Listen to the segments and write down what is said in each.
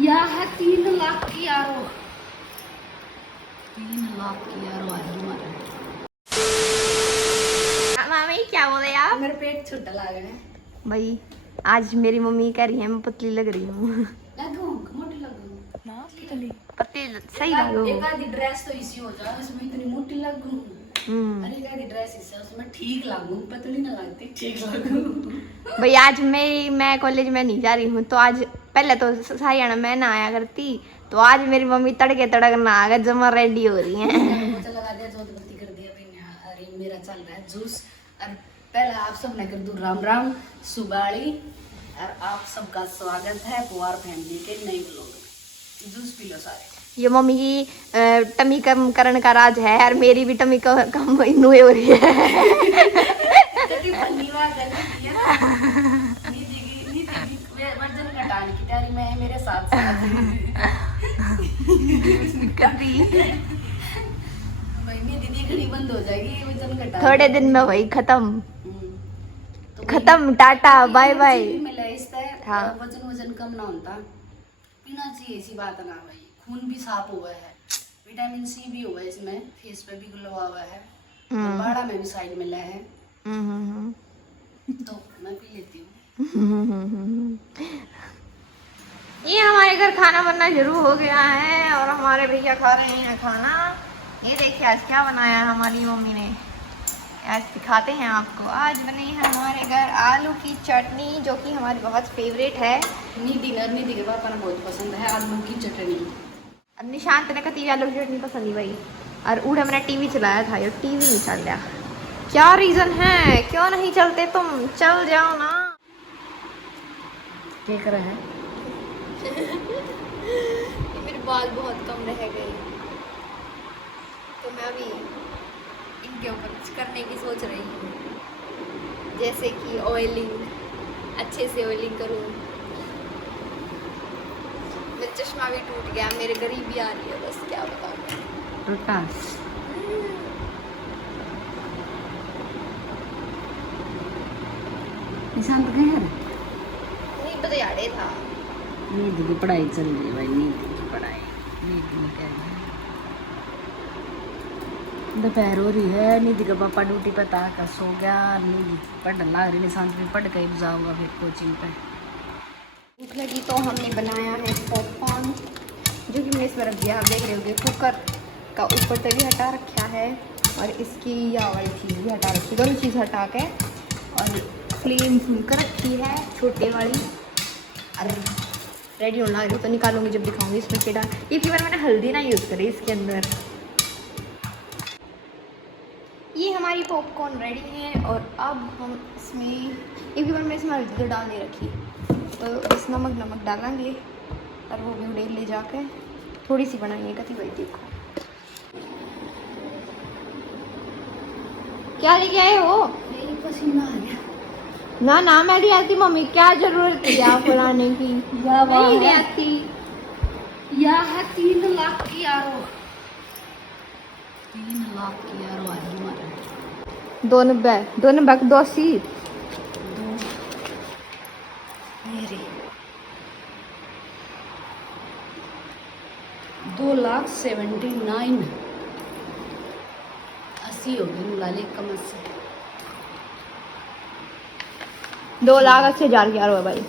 यह है 3 लाख की आरो। 3 लाख की आरो है हमारे। मामी क्या बोले आप? मेरे पेट छोटा लग रहा है भाई आज मेरी मम्मी कह रही है मैं पतली लग रही हूँ। लगू मोटी लगू ना पतली पतली सही लगू। एक आधी ड्रेस तो इसी हो जाए उसमें इतनी मोटी लगू। अरे एक आधी ड्रेस इसे उसमें ठीक लगू पतली ना लगती ठीक लगू। भाई आज मैं कॉलेज में नहीं जा रही हूँ तो आज पहले तो सारियाना मैं ना आया करती तो आज मेरी मम्मी तड़के तड़क ना आ गए जमा रेडी हो रही है। लगा दिया जोत बत्ती कर दिया भाई। अरे मेरा चल रहा है जूस। और पहले आप सब ने कर दूं राम राम सुबाड़ी। और आप सबका स्वागत है पुआर फैमिली के नए ब्लॉग में। जूस पी लो सारे। ये मम्मी की टमी कम करने का राज है और मेरी भी टमी कम इन्नू हो रही है। तेरी बन्नी बात है नीति की वजन घटाने की तैयारी में है मेरे साथ साथ। कभी भाई मेरी दीदी घड़ी बंद हो जाएगी वजन घटा थोड़े दिन में वही खत्म तो खत्म टाटा बाय बाय। मिला इससे हाँ। वजन कम ना होता पीना चाहिए ऐसी बात ना भाई। खून भी साफ हुआ है विटामिन सी भी हुआ है इसमें फेस पे भी ग्लो हुआ है बाड़ा में भी साइड मिला है तो मैं पी लेती हूँ। ये हमारे घर खाना बनना शुरू हो गया है और हमारे भैया खा रहे हैं खाना। ये देखिए आज क्या बनाया है हमारी मम्मी ने। आज दिखाते हैं आपको। आज बनी है हमारे घर आलू की चटनी जो कि हमारी बहुत फेवरेट है। नीति के पापा ने बहुत पसंद है आलू की चटनी। अब निशांत ने कती आलू की चटनी पसंद ही भाई। और उड़े मैंने टीवी चलाया था ये टीवी नहीं चल रहा। क्या रीजन है क्यों नहीं चलते तुम चल जाओ ना। क्या कर रहा है? मेरे बाल बहुत कम रह गए तो मैं अभी इनके ऊपर कुछ करने की सोच रही हूँ जैसे कि ऑयलिंग अच्छे से ऑयलिंग करूँ। मेरा चश्मा भी टूट गया मेरे गरीबी आ रही है बस क्या बताऊँ। टूटा निशांत कहाँ है? नहीं बतियाड़े था। नीति की पढ़ाई चल रही है भाई। नीति की पढ़ाई नीति में क्या है दोपहर हो रही है। निधि का पापा ड्यूटी पर था कर सो गया। निधि पढ़ने लग रही निशांत भी पढ़ के जाऊंगा फिर कोचिंग पे। भूख लगी तो हमने बनाया है पॉपकॉर्न जो कि मैंने इसमें रख दिया। आप देख रहे होगे कुकर का ऊपर से भी हटा रखा है और इसकी या वाली चीज़ भी हटा रखी दोनों चीज़ हटा के और फ्लेम फुल कर रखी है छोटे वाली। और रेडी होना तो निकालूंगी जब दिखाऊंगी इसमें क्या। ये की बार मैंने हल्दी ना यूज़ करी इसके अंदर। ये हमारी पॉपकॉर्न रेडी है और अब हम इसमें एक बार मैंने इसमें हल्दी तो डाल नहीं रखी तो इस नमक डालेंगे और वो भी उड़े ले जाकर थोड़ी सी बनाएंगे कति भाई। देखो क्या लेके आए हो? यही पसीना आ गया। ना मैं ले आती मम्मी क्या जरूरत थी आप बनाने की। नहीं ले आती। यह है 3 लाख की आरो। 3 लाख की आरो है हमारे। दोनों बैग 280 मेरे 2,79,000 80 हो गए लाले कम से 2,80,000 की आर है भाई।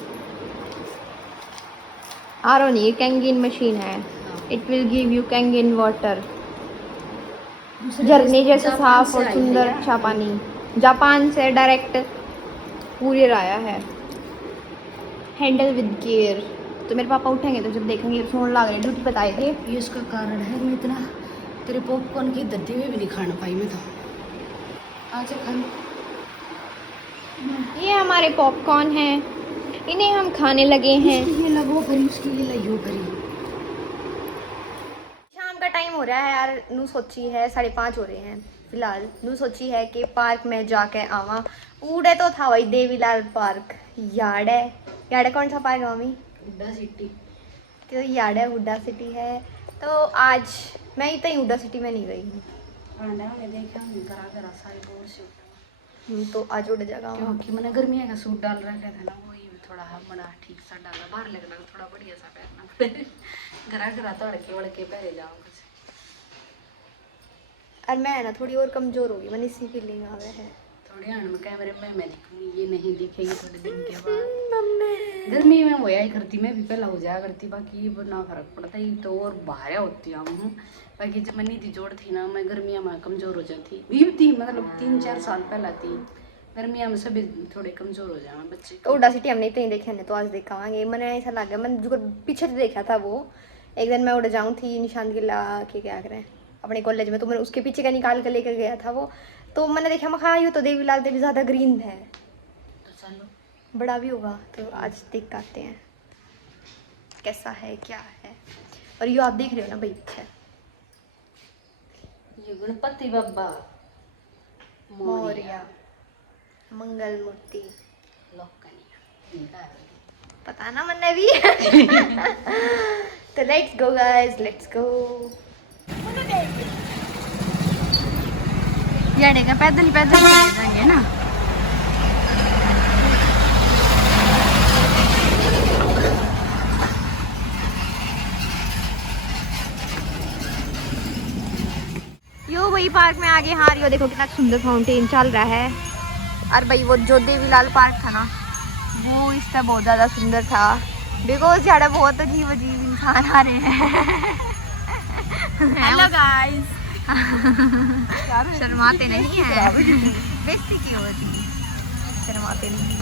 आर नहीं कैंगिन मशीन है। It will give you Kangen water झरने जैसे साफ और सुंदर अच्छा पानी। जापान से डायरेक्ट कुरियर आया है। Handle with care. तो मेरे पापा उठेंगे तो जब देखेंगे फोन ला गए ड्यूटी बताए थे। ये इसका कारण है मैं इतना तेरे पॉपकॉर्न की दद्दी में भी नहीं खाना पाई मैं तो। आज खान ये हमारे पॉपकॉर्न हैं इन्हें हम खाने लगे हैं। ये लगो भरी उसकी ये लइयो भरी। शाम का टाइम हो रहा है यार। नू सोची है 5:30 हो रहे हैं फिलहाल। नू सोची है कि पार्क में जाके आवा। उड़े तो था भाई देवीलाल पार्क। याड़े कौन सा पार्क है मम्मी? हुड्डा सिटी। तो याड़े हुड्डा सिटी है तो आज मैं इतना ही हुड्डा सिटी में नहीं गई हूँ। तो आज उड़ जाएगा क्योंकि मैंने गर्मी का सूट डाल रखा था ना वो थोड़ा बड़ा ठीक सा डाला, बाहर लगना थोड़ा बढ़िया सा पहनना पड़े। घरा तो अड़के वड़के पहले जाओ कुछ। और मैं ना थोड़ी और कमजोर होगी, मैंने इसी फीलिंग आ है। थोड़ी आने में कैमरे में मैं दिखूंगी, ये नहीं दिखेगी थोड़े दिन के बाद। गर्मी में होया ही करती, मैं भी पहला हो जाया करती, बाकी ना फर्क पड़ता ही तो और बाहर होती हूँ। बाकी जब मैं नीति जोड़ थी ना, मैं गर्मियाँ में कमज़ोर हो जाती भी थी, मतलब 3-4 साल पहला थी। गर्मियाँ में सभी थोड़े कमज़ोर हो जाए बच्चे। उड़ा सिटी हमने तो ही देखे ने, तो आज देखावांगे। मैंने ऐसा लगा, मैंने जो पीछे से देखा था वो एक दिन मैं उड़ जाऊँ थी निशांत गिला के क्या करें अपने कॉलेज में, तो मैंने उसके पीछे का निकाल कर लेकर गया था वो, तो मैंने देखा मैं हाँ यूँ तो देवीलाल देवी ज़्यादा ग्रीन है, तो चलो बड़ा भी होगा। तो आज देख के आते हैं कैसा है क्या है। और ये आप देख रहे हो ना भाई पीछे, ये गणपति बाबा मोरिया मंगल मूर्ति लोकनिया पता ना मैंने भी। तो let's go guys, let's go. यार का पैदल जाएंगे ना। यो वही पार्क में आगे, हाँ यो देखो कितना सुंदर फाउंटेन चल रहा है। और भाई वो जो देवीलाल पार्क था ना, वो इससे बहुत ज़्यादा सुंदर था, बिकॉज यहाँ बहुत अजीब अजीब इंसान आ रहे हैं। Hello guys. शर्माते नहीं है, बेइज्जती क्यों होती, शर्माते नहीं।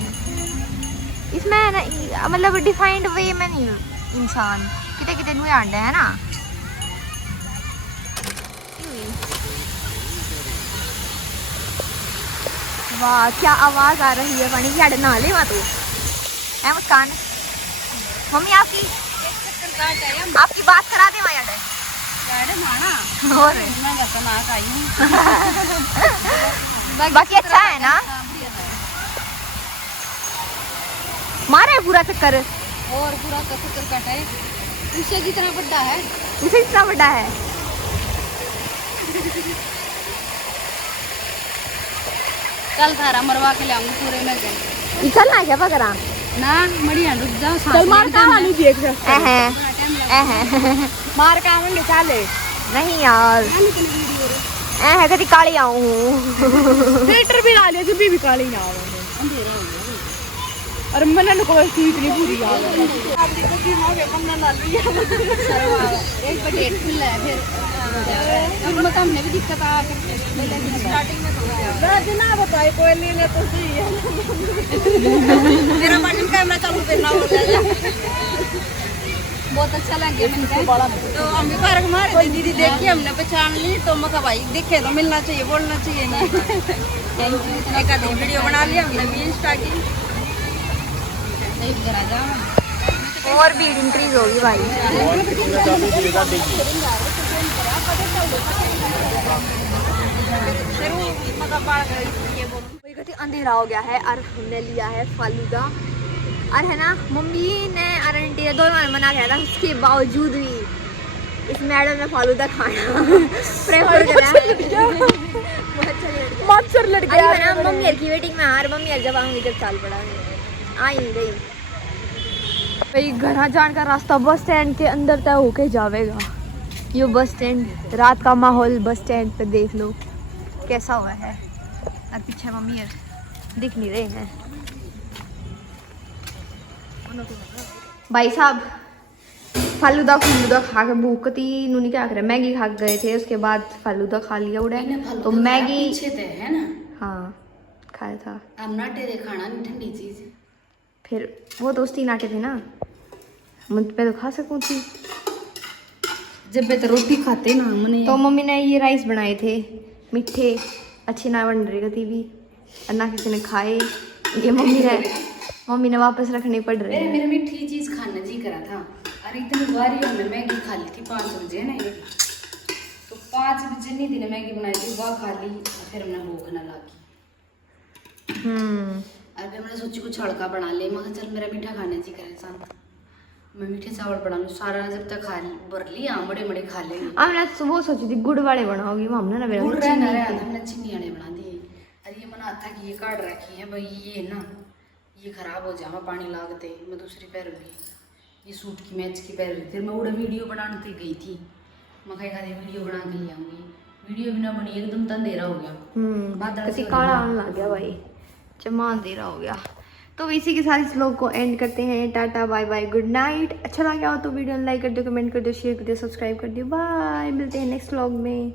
इसमें है ना मतलब डिफाइंड वे में नहीं, इंसान कितने कितने नुए आंडे है ना। वाह क्या आवाज आ रही है पानी की, ना ले वहाँ तो है मुस्कान। मम्मी आपकी बात करा दे वहाँ और मैं खतरनाक आई हूँ। बाकी अच्छा है ना, मारे पूरा चक्कर और पूरा चक्कर काटा है, उसे जितना बड़ा है, उसे इतना बड़ा है। कल थारा मरवा के लाऊंगी पूरे में गए। चलना है क्या पकड़ा ना मड़िया रुक जाओ, चल मार का वाली देख मार का आवेंगे चाले नहीं यार है कभी काली आऊँ फिल्टर भी ला लिया जब भी काली ना अंधेरे होंगे। और मन को सीट नहीं पूरी यार एक बजे खुला है फिर मकान में भी दिक्कत आ स्टार्टिंग में तो ना बताए कोई नहीं तो सही है मेरा बटन कैमरा चालू करना हो बहुत अच्छा लगे तो हम पार्क मारे दीदी देख के हमने पहचान ली, तो मैं कहा भाई दिखे तो मिलना चाहिए, बोलना चाहिए ना। Thank you. एक आधी वीडियो बना लिया हमने भी इंस्टा की। और भीड़ इंक्रीज होगी भाई। अंधेरा हो गया है और हमने लिया है फालूदा, और है ना मम्मी ने और आंटी ने दोनों ने मना किया था, उसके बावजूद भी इस मैडम ने फालूदा खाना प्रेफर करा। मच्छर लड़ गया है ना, मम्मी की वेटिंग में हार, मम्मी जब आऊंगी जब चाल पड़ा आई नहीं रही भाई। घर जाने का रास्ता बस स्टैंड के अंदर तय होके जावेगा। ये बस स्टैंड, रात का माहौल बस स्टैंड पे देख लो कैसा हुआ है, और पीछे मम्मी दिख नहीं रहे हैं। भाई साहब फालूदा खा के भूखती नूनी क्या करे, मैगी खा गए थे, उसके बाद फालूदा खा लिया उड़े, तो मैगी है ना, हाँ खाया था। हम नाटे दे खाना नहीं ठंडी चीज, फिर वो दोस्ती नाटे थे ना, मुझ पे तो खा सकूँ थी जब मैं तो रोटी खाते ना हमने। तो मम्मी ने ये राइस बनाए थे मीठे, अच्छी ना बन रही थी भी, और ना किसी ने खाए, ये मम्मी ने वापस रखने पड़ रहे हैं। मेरे मीठी चीज खाना जी करा था, अरे इतनी बारियों में मैगी खा ली थी 5 बजे ना, तो 5 बजे नहीं दिन मैगी बनाई थी, वह खा ली, फिर हमने भूख ना लगी। अरे हमने सोची कुछ हल्का बना ले, मैं चल मेरा मीठा खाने जी करे साथ, मैं मीठे चावल बना लूँ, सारा जब तक खा भर लिया बड़े बड़े खा लेंगे। हमने वो सोची थी गुड़ वाले बनाओगी, हमने ना गुड़ रहना रहा हमने चीनी वाले बना दिए। अरे ये मना था कि ये काट रखी है भाई, ये ना ये खराब हो जाए पानी लागते मैं दूसरी पहनूंगी। ये सूट की मैच की पहन रही थी मैं उड़े वीडियो बनाने ते गई थी। मैं कहीं खाली वीडियो बना के ले आऊंगी। वीडियो भी ना बनी एकदम तो अंधेरा हो गया। बादल से किसी काला आने लग गया भाई, चमा अंधेरा हो गया। तो इसी के साथ इस व्लॉग को एंड करते हैं। Tata bye bye good night. अच्छा लगा हो तो वीडियो लाइक कर दो, कमेंट कर दो, शेयर कर दो, सब्सक्राइब कर दो। बाय, मिलते हैं नेक्स्ट व्लॉग में।